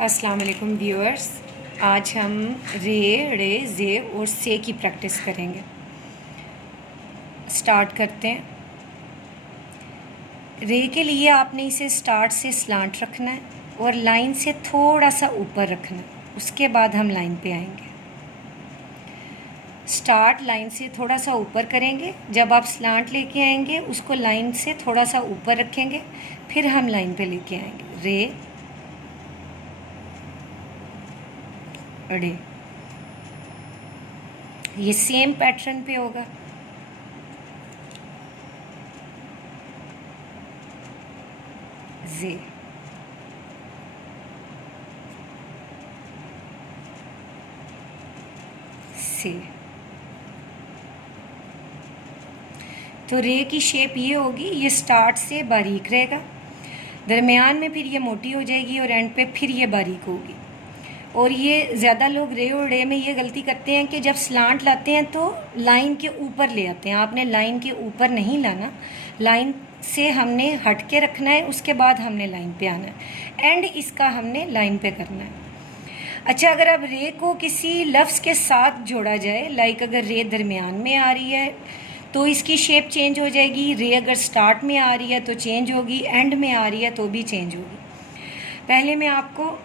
अस्सलाम वालेकुम व्यूअर्स। आज हम रे, रे, जे और से की प्रैक्टिस करेंगे। स्टार्ट करते हैं। रे के लिए आपने इसे स्टार्ट से स्लांट रखना है और लाइन से थोड़ा सा ऊपर रखना है। उसके बाद हम लाइन पे आएंगे। स्टार्ट लाइन से थोड़ा सा ऊपर करेंगे। जब आप स्लांट लेके आएंगे उसको लाइन से थोड़ा सा ऊपर रखेंगे, फिर हम लाइन पे लेके आएंगे। रे, रे, ये सेम पैटर्न पे होगा। जे, से। तो रे की शेप ये होगी, ये स्टार्ट से बारीक रहेगा, दरमियान में फिर ये मोटी हो जाएगी और एंड पे फिर ये बारीक होगी। और ये ज़्यादा लोग रे और रे में ये गलती करते हैं कि जब स्लांट लाते हैं तो लाइन के ऊपर ले आते हैं। आपने लाइन के ऊपर नहीं लाना, लाइन से हमने हट के रखना है, उसके बाद हमने लाइन पे आना है। एंड इसका हमने लाइन पे करना है। अच्छा, अगर अब रे को किसी लफ्ज़ के साथ जोड़ा जाए, लाइक अगर रे दरमियान में आ रही है तो इसकी शेप चेंज हो जाएगी। रे अगर स्टार्ट में आ रही है तो चेंज होगी, एंड में आ रही है तो भी चेंज होगी। पहले मैं आपको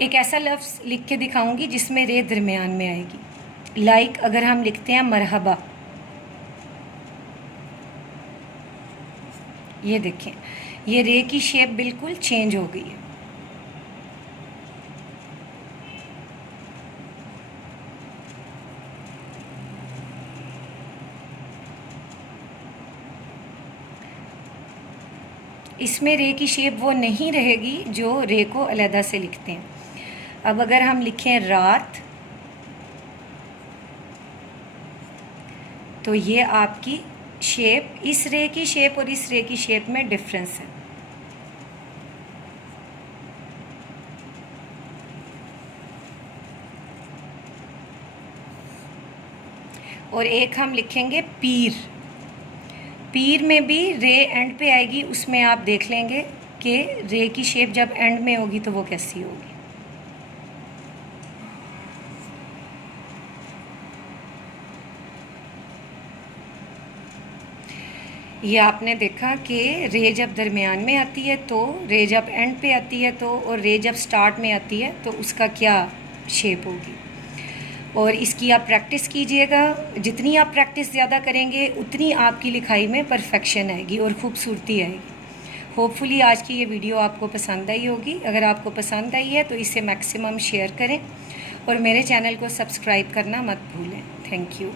एक ऐसा लफ्ज़ लिख के दिखाऊंगी जिसमें रे दरमियान में आएगी। लाइक अगर हम लिखते हैं मरहबा, ये देखें, ये रे की शेप बिल्कुल चेंज हो गई है। इसमें रे की शेप वो नहीं रहेगी जो रे को अलहदा से लिखते हैं। अब अगर हम लिखें रात, तो ये आपकी शेप, इस रे की शेप और इस रे की शेप में डिफरेंस है। और एक हम लिखेंगे पीर। पीर में भी रे एंड पे आएगी, उसमें आप देख लेंगे कि रे की शेप जब एंड में होगी तो वो कैसी होगी। ये आपने देखा कि रे जब दरमियान में आती है तो, रे जब एंड पे आती है तो, और रे जब स्टार्ट में आती है तो उसका क्या शेप होगी। और इसकी आप प्रैक्टिस कीजिएगा। जितनी आप प्रैक्टिस ज़्यादा करेंगे उतनी आपकी लिखाई में परफेक्शन आएगी और ख़ूबसूरती आएगी। होपफुली आज की ये वीडियो आपको पसंद आई होगी। अगर आपको पसंद आई है तो इसे मैक्सिमम शेयर करें और मेरे चैनल को सब्सक्राइब करना मत भूलें। Thank you.